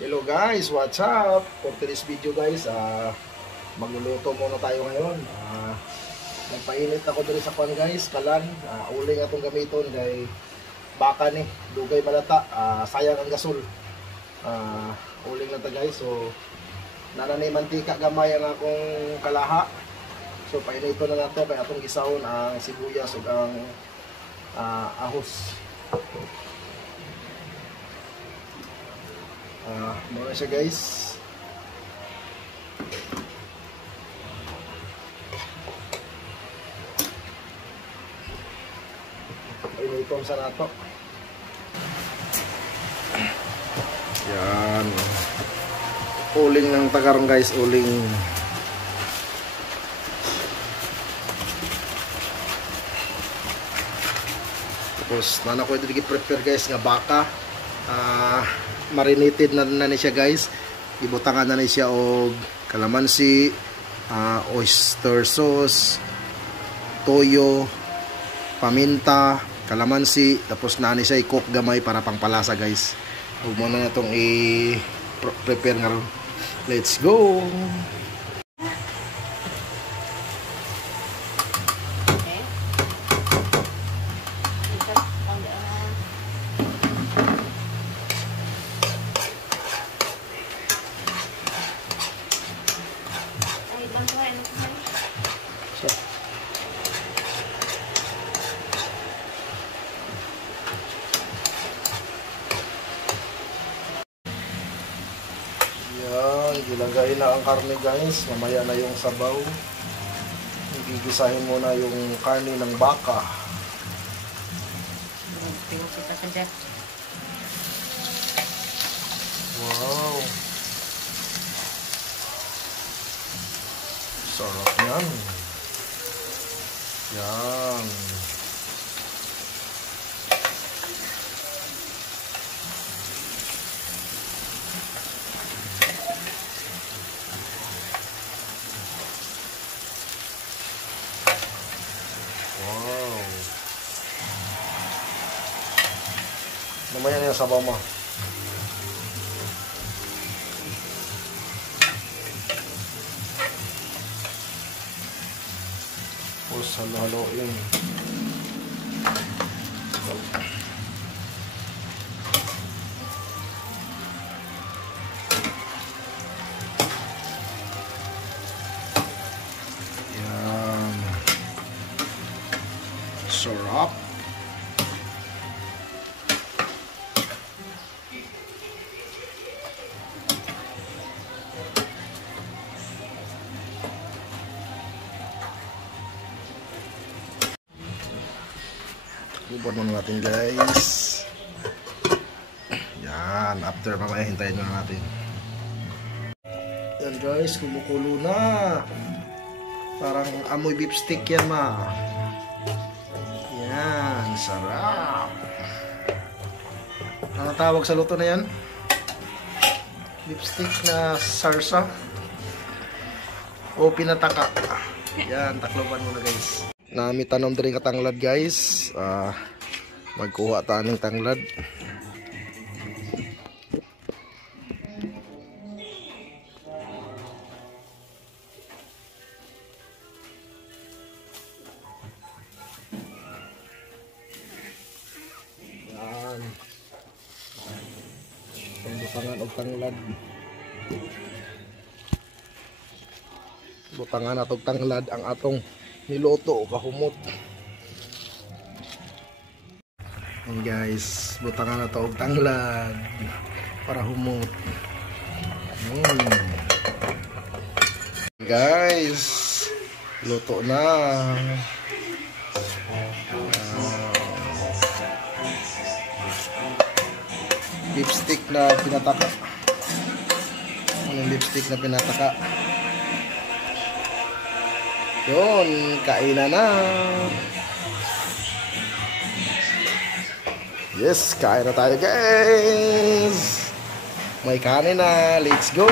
Hello guys, what's up? For today's video guys, magluluto muna tayo ngayon. Nagpainit ako dito sa kwan guys, kalan. Uling atong gamiton kay baka ni, dugay malata, sayang ang gasol. Uling na ta guys, so nananay mantika gamay ang akong kalaha. So painito na nato kay atong gisahon ang sibuyas ug ang ahos. Muna siya guys. Initom sa nato. Yan. Uling ng tagarong guys, uling. Tapos nana ko dito prepare guys nga baka. Marinated na ni siya guys. Ibutangan na ni siya og kalamansi, oyster sauce, toyo, paminta, kalamansi, tapos na ni siya i-cook gamay para pangpalasa guys. Ug mo na natong i-prepare ngaron. Let's go. Yan, gilagay na ang karne guys. Mamaya na yung sabaw. Gigisahin muna yung karne ng baka. Wow. Sarap yan. Yan. Wow. Namanya na yung sabaw mo. Tapos halo-haloin. Yan. Sarap. Ibuat muna natin guys. Yan, after mamaya hintayin muna natin. Yan guys, kumukulo na. Parang amoy beef stick yan ma. Yan, sarap. Ano tawag sa luto na yan? Beef stick na sarsa o pinataka. Yan, takloban muna guys. Nami tanom din katanglad guys. Magkuha ta ng tanglad. Yan. Butangan og tanglad. Butangan atog tanglad ang atong niluto o kahumot. And guys, butangan na ito og tanglad para humot. Guys, luto na. Lipstick na pinataka. Anong lipstick na pinataka? Yun, kainan na. Yes, kain na tayo guys. May kanin na. Let's go.